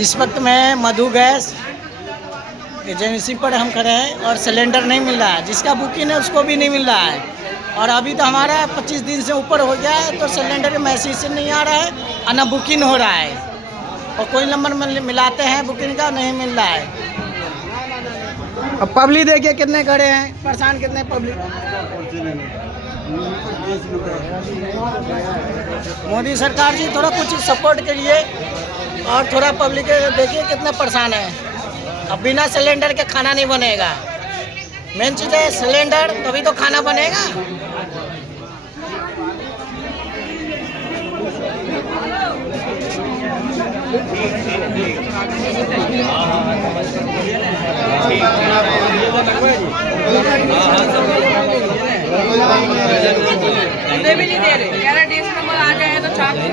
इस वक्त मैं मधु गैस एजेंसी पर हम खड़े हैं और सिलेंडर नहीं मिल रहा है। जिसका बुकिंग है उसको भी नहीं मिल रहा है और अभी तो हमारा 25 दिन से ऊपर हो गया है तो सिलेंडर मैसेज से नहीं आ रहा है और ना बुकिंग हो रहा है और कोई नंबर मिलाते हैं बुकिंग का नहीं मिल रहा है। अब पब्लिक देखिए कितने खड़े हैं, परेशान कितने पब्लिक। मोदी सरकार जी थोड़ा कुछ सपोर्ट करिए और थोड़ा पब्लिक देखिए कितने परेशान है। अब बिना सिलेंडर के खाना नहीं बनेगा। मेन चीज़ है सिलेंडर, तभी तो खाना बनेगा। भी नहीं दे रहे, 11 डेज नंबर आ गए हैं तो 4 दिन